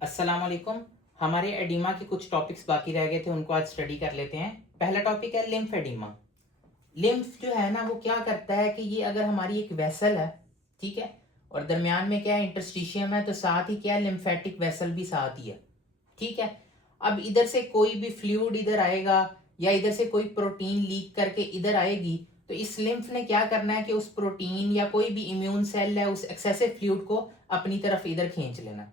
अस्सलाम वालेकुम। हमारे एडिमा के कुछ टॉपिक्स बाकी रह गए थे, उनको आज स्टडी कर लेते हैं। पहला टॉपिक है लिम्फ एडिमा। लिम्फ जो है ना वो क्या करता है कि ये अगर हमारी एक वेसल है, ठीक है, और दरमियान में क्या है, इंटरस्टिशियम है, तो साथ ही क्या है, लिम्फेटिक वेसल भी साथ ही है, ठीक है। अब इधर से कोई भी फ्लूइड इधर आएगा या इधर से कोई प्रोटीन लीक करके इधर आएगी, तो इस लिम्फ ने क्या करना है कि उस प्रोटीन या कोई भी इम्यून सेल है उस एक्सेसिव फ्लूइड को अपनी तरफ इधर खींच लेना,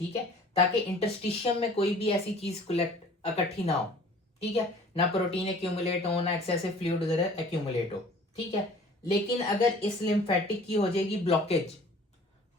ठीक है, ताकि इंटरस्टिशियम में कोई भी ऐसी चीज कलेक्ट इकट्ठी ना हो, ठीक है, ना प्रोटीन एक्यूमुलेट हो, ना एक्सेसिव फ्लूइड उधर एक्यूमुलेट हो, ठीक है। लेकिन अगर इस लिम्फेटिक की हो जाएगी ब्लॉकेज,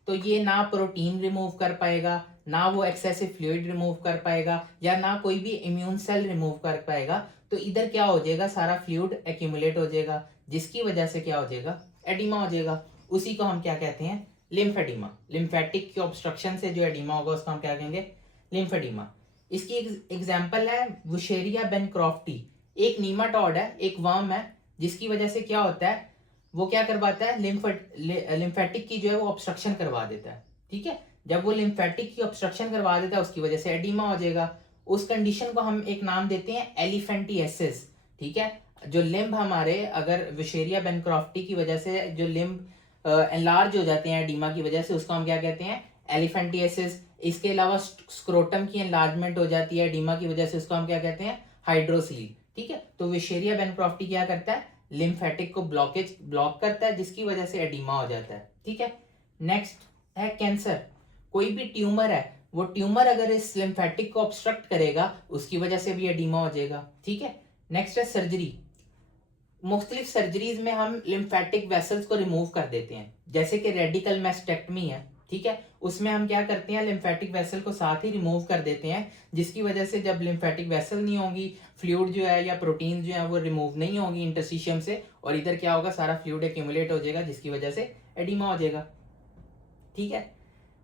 तो ये ना प्रोटीन रिमूव कर पाएगा, ना वो एक्सेसिव फ्लूइड रिमूव कर पाएगा, या ना कोई भी इम्यून सेल रिमूव कर पाएगा। तो इधर क्या हो जाएगा, सारा फ्लूइड एक्यूमुलेट हो जाएगा, जिसकी वजह से क्या हो जाएगा, एडिमा हो जाएगा। उसी को हम क्या कहते हैं, लिम्फेडिमा। लिम्फेटिक के ऑब्स्ट्रक्शन से जो एडिमा होगा उसको हम क्या कहेंगे, लिम्फेडिमा। इसकी एग्जाम्पल है वुशेरिया बेनक्रॉफ्टी। एक नीमाटोड है, एक वर्म है, जिसकी वजह से क्या होता है, वो क्या करवाता है, लिम्फेटिक की जो है वो ऑब्स्ट्रक्शन करवा देता है, ठीक है। जब वो लिम्फेटिक की ऑब्स्ट्रक्शन करवा देता है उसकी वजह से एडिमा हो जाएगा। उस कंडीशन को हम एक नाम देते हैं एलिफेंटिएसिस, ठीक है। जो लिम्ब हमारे अगर विशेरिया बेनक्रॉफ्टी की वजह से जो लिम्ब एनलार्ज हो जाते हैं एडिमा की वजह से, उसको हम क्या कहते हैं, एलिफेंटिएसिस। इसके अलावा स्क्रोटम की एनलार्जमेंट हो जाती है एडिमा की वजह से, उसको हम क्या कहते हैं, हाइड्रोसील, ठीक है। तो विशेरिया बेनक्रॉफ्टी क्या करता है, लिम्फेटिक को ब्लॉक करता है, जिसकी वजह से एडिमा हो जाता है, ठीक है। नेक्स्ट है कैंसर। कोई भी ट्यूमर है, वो ट्यूमर अगर इस लिम्फेटिक को ऑब्स्ट्रक्ट करेगा उसकी वजह से भी एडिमा हो जाएगा, ठीक है। नेक्स्ट है सर्जरी। मुख्तलिफ सर्जरीज में हम लिम्फेटिक वेसल्स को रिमूव कर देते हैं, जैसे कि रेडिकल मैस्टेक्टमी है, ठीक है। उसमें हम क्या करते हैं, लिम्फेटिक वेसल को साथ ही रिमूव कर देते हैं, जिसकी वजह से जब लिम्फेटिक वेसल नहीं होगी, फ्लूइड जो है या प्रोटीन जो है वो रिमूव नहीं होगी इंटरस्टिशियम से, और इधर क्या होगा, सारा फ्लूइड एक्यूमुलेट हो जाएगा, जिसकी वजह से एडिमा हो जाएगा, ठीक है।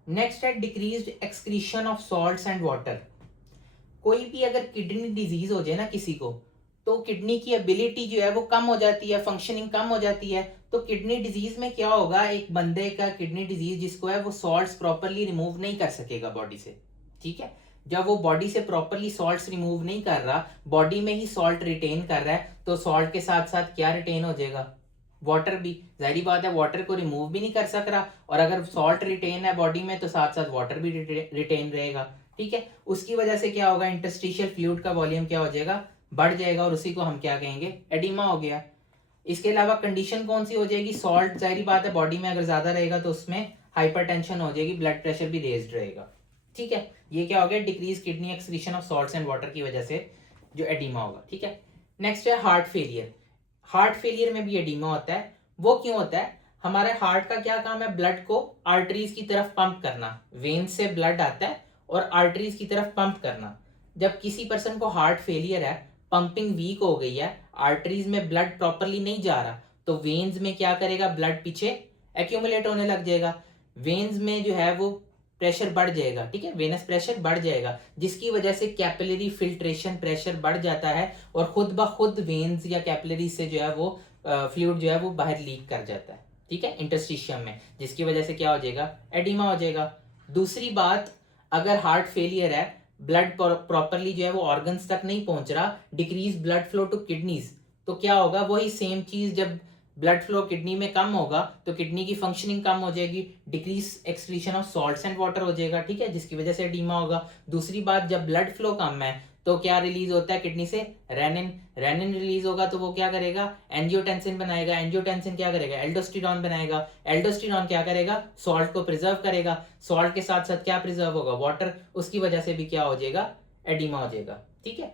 नेक्स्ट है decreased excretion of salts and water. कोई भी अगर किडनी डिजीज हो जाए ना किसी को, तो किडनी की एबिलिटी जो है वो कम हो जाती है, फंक्शनिंग कम हो जाती है। तो किडनी डिजीज में क्या होगा, एक बंदे का किडनी डिजीज जिसको है वो सॉल्ट्स प्रॉपरली रिमूव नहीं कर सकेगा बॉडी से, ठीक है। जब वो बॉडी से प्रॉपरली सॉल्ट्स रिमूव नहीं कर रहा, बॉडी में ही सॉल्ट रिटेन कर रहा है, तो सॉल्ट के साथ साथ क्या रिटेन हो जाएगा, वाटर भी। जाहिर बात है, वाटर को रिमूव भी नहीं कर सक रहा, और अगर सॉल्ट रिटेन है बॉडी में तो साथ साथ वाटर भी रिटेन रहेगा, ठीक है। उसकी वजह से क्या होगा, इंटरस्टिशियल फ्लूइड का वॉल्यूम क्या हो जाएगा, बढ़ जाएगा, और उसी को हम क्या कहेंगे, एडिमा हो गया। इसके अलावा कंडीशन कौन सी हो जाएगी, सॉल्ट जाहिर बात है बॉडी में अगर ज्यादा रहेगा तो उसमें हाइपरटेंशन हो जाएगी, ब्लड प्रेशर भी रेज्ड रहेगा, ठीक है। ये क्या हो गया, decrease kidney excretion of salts and water की वजह से जो एडिमा होगा, ठीक है। नेक्स्ट है हार्ट फेलियर। हार्ट फेलियर में भी एडिमा होता है। वो क्यों होता है, हमारे हार्ट का क्या काम है, ब्लड को आर्टरीज की तरफ पंप करना। वेन से ब्लड आता है और आर्टरीज की तरफ पंप करना। जब किसी पर्सन को हार्ट फेलियर है, पंपिंग वीक हो गई है, आर्टरीज में ब्लड प्रॉपरली नहीं जा रहा, तो वेन्स में क्या करेगा, ब्लड पीछे एक्यूमुलेट होने लग जाएगा। वेन्स में जो है वो प्रेशर बढ़ जाएगा, ठीक है, वेनस प्रेशर बढ़ जाएगा, जिसकी वजह से कैपिलरी फिल्ट्रेशन प्रेशर बढ़ जाता है, और खुद ब खुद वेन्स या कैपिलरी से जो है वो फ्लूइड जो है वो बाहर लीक कर जाता है, ठीक है, इंटरस्टिशियम में, जिसकी वजह से क्या हो जाएगा, एडिमा हो जाएगा। दूसरी बात, अगर हार्ट फेलियर है, ब्लड प्रॉपरली जो है वो ऑर्गन्स तक नहीं पहुंच रहा, decrease blood flow to kidneys, तो क्या होगा, वही सेम चीज, जब ब्लड फ्लो किडनी में कम होगा तो किडनी की फंक्शनिंग कम हो जाएगी, decrease excretion of salts and water हो जाएगा, ठीक है, जिसकी वजह से एडिमा होगा। दूसरी बात, जब ब्लड फ्लो कम है तो क्या रिलीज होता है किडनी से, रेनिन। रेनिन रिलीज होगा तो वो क्या करेगा, एंजियोटेंसिन बनाएगा, एंजियोटेंसिन क्या करेगा, एल्डोस्टेरॉन बनाएगा, एल्डोस्टेरॉन क्या करेगा, सॉल्ट को प्रिजर्व करेगा, सॉल्ट के साथ साथ क्या प्रिजर्व होगा, वाटर, उसकी वजह से भी क्या हो जाएगा, एडिमा हो जाएगा, ठीक है।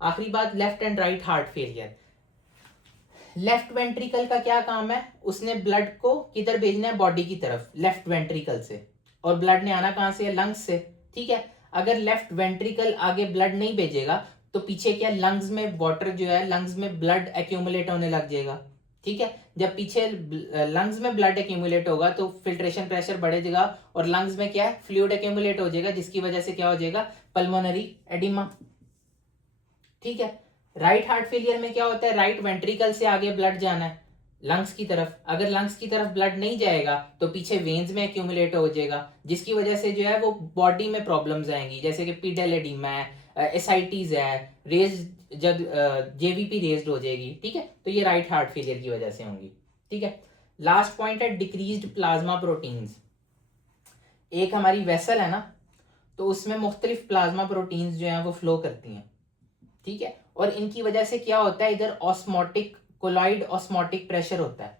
आखिरी बात, left and right heart failure. Left ventricle का क्या काम है, उसने ब्लड को किधर भेजना है, बॉडी की तरफ, लेफ्ट वेंट्रिकल से, और ब्लड ने आना कहां से, लंग्स से, ठीक है। अगर लेफ्ट वेंट्रिकल आगे ब्लड नहीं भेजेगा तो पीछे क्या, लंग्स में वाटर जो है, लंग्स में ब्लड एक्यूमुलेट होने लग जाएगा, ठीक है। जब पीछे लंग्स में ब्लड एक्यूमुलेट होगा तो फिल्ट्रेशन प्रेशर बढ़ेगा, और लंग्स में क्या है, फ्लूइड एक्यूमुलेट हो जाएगा, जिसकी वजह से क्या हो जाएगा, पल्मोनरी एडिमा, ठीक है। राइट हार्ट फेलियर में क्या होता है, राइट वेंट्रिकल से आगे ब्लड जाना है, लंग्स की तरफ। अगर लंग्स की तरफ ब्लड नहीं जाएगा तो पीछे वेन्स में एक्यूमुलेट हो जाएगा, जिसकी वजह से जो है वो बॉडी में प्रॉब्लम्स आएंगी, जैसे कि पीडल एडिमा है, एसाइटीज है, रेज जब जेवीपी रेज्ड हो जाएगी, ठीक है, तो ये राइट हार्ट फेलियर की वजह से होंगी, ठीक है। लास्ट पॉइंट है डिक्रीज्ड प्लाज्मा प्रोटीन्स। एक हमारी वेसल है ना, तो उसमें मुख्तलिफ प्लाज्मा प्रोटीन्स जो हैं वो फ्लो करती हैं, ठीक है, और इनकी वजह से क्या होता है, इधर ऑस्मोटिक कोलॉइड ऑस्मोटिक प्रेशर होता है,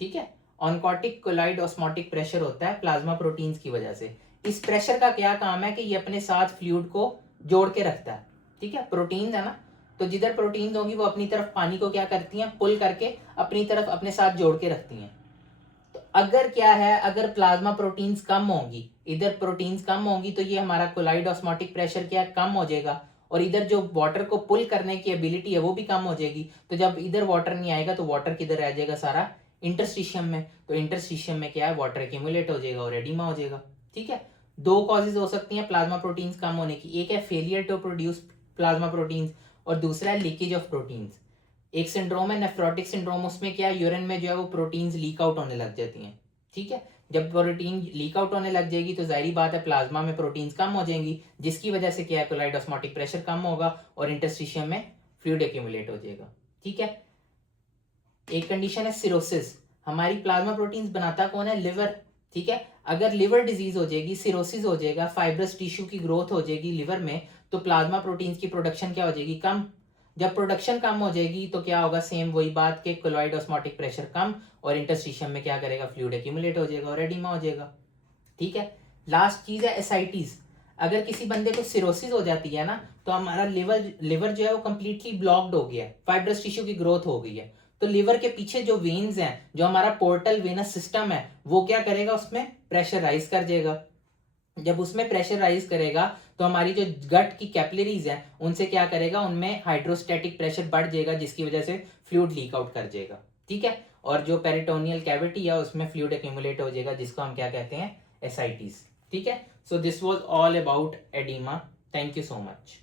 ठीक है, ऑनकोटिक कोलॉइड ऑस्मोटिक प्रेशर होता है प्लाज्मा प्रोटीन्स की वजह से। इस प्रेशर का क्या काम है कि ये अपने साथ फ्लूइड को जोड़ के रखता है, ठीक है, प्रोटीन्स है ना, तो जिधर प्रोटीन्स होंगी वो अपनी तरफ पानी को क्या करती हैं, पुल करके अपनी तरफ अपने साथ जोड़ के रखती हैं। तो अगर क्या है, अगर प्लाज्मा प्रोटीन्स कम होंगी, इधर प्रोटीन्स कम होंगी, तो ये हमारा कोलाइड ऑस्मोटिक प्रेशर क्या कम हो जाएगा, और इधर जो वाटर को पुल करने की एबिलिटी है वो भी कम हो जाएगी। तो जब इधर वाटर नहीं आएगा तो वाटर किधर रह जाएगा, सारा इंटरस्टिशियम में। तो इंटरस्टिशियम में क्या है, वाटर एक्यूमुलेट हो जाएगा और एडिमा हो जाएगा, ठीक है। दो कॉजेज हो सकती हैं प्लाज्मा प्रोटीन्स कम होने की, एक है failure to produce plasma proteins और दूसरा है लीकेज ऑफ प्रोटीन्स। एक सिंड्रोम है नेफ्रोटिक सिंड्रोम, उसमें क्या यूरिन में जो है वो प्रोटीन्स लीक आउट होने लग जाती हैं, ठीक है। जब प्रोटीन लीक आउट होने लग जाएगी तो जाहिर बात है प्लाज्मा में प्रोटीन्स कम हो जाएंगी, जिसकी वजह से क्या है, कोलाइड ऑस्मोटिक प्रेशर कम होगा और इंटरस्टिशियम में फ्लूइड एक्यूमुलेट हो जाएगा, ठीक है। एक कंडीशन है सिरोसिस। हमारी प्लाज्मा प्रोटीन्स बनाता कौन है, लिवर, ठीक है। अगर लिवर डिजीज हो जाएगी, सिरोसिस हो जाएगा, फाइब्रस टिश्यू की ग्रोथ हो जाएगी लिवर में, तो प्लाज्मा प्रोटीन्स की प्रोडक्शन क्या हो जाएगी, कम। जब प्रोडक्शन कम हो जाएगी तो क्या होगा, सेम वही बात के कोलॉइड ऑस्मोटिक प्रेशर कम और इंटरस्टिशियम में क्या करेगा, फ्लूइड एक्यूमुलेट हो जाएगा और एडिमा हो जाएगा, ठीक है। लास्ट चीज है एसाइटीज। अगर किसी बंदे को सिरोसिस हो जाती है ना, तो हमारा लिवर जो है वो कंप्लीटली ब्लॉक्ड हो गया है, फाइब्रस टिश्यू की ग्रोथ हो गई है। तो लिवर के पीछे जो वेन्स हैं, जो हमारा पोर्टल वेनस सिस्टम है, वो क्या करेगा, उसमें प्रेशर राइज कर जाएगा। जब उसमें प्रेशर राइज करेगा तो हमारी जो गट की कैपिलरीज हैं उनसे क्या करेगा, उनमें हाइड्रोस्टैटिक प्रेशर बढ़ जाएगा, जिसकी वजह से फ्लूइड लीक आउट कर जाएगा, ठीक है। और जो पेरिटोनियल कैविटी है उसमें फ्लूइड एक्यूमुलेट हो जाएगा, जिसको हम क्या कहते हैं, एसाइटीज, ठीक है। So this was all about oedema. Thank you so much.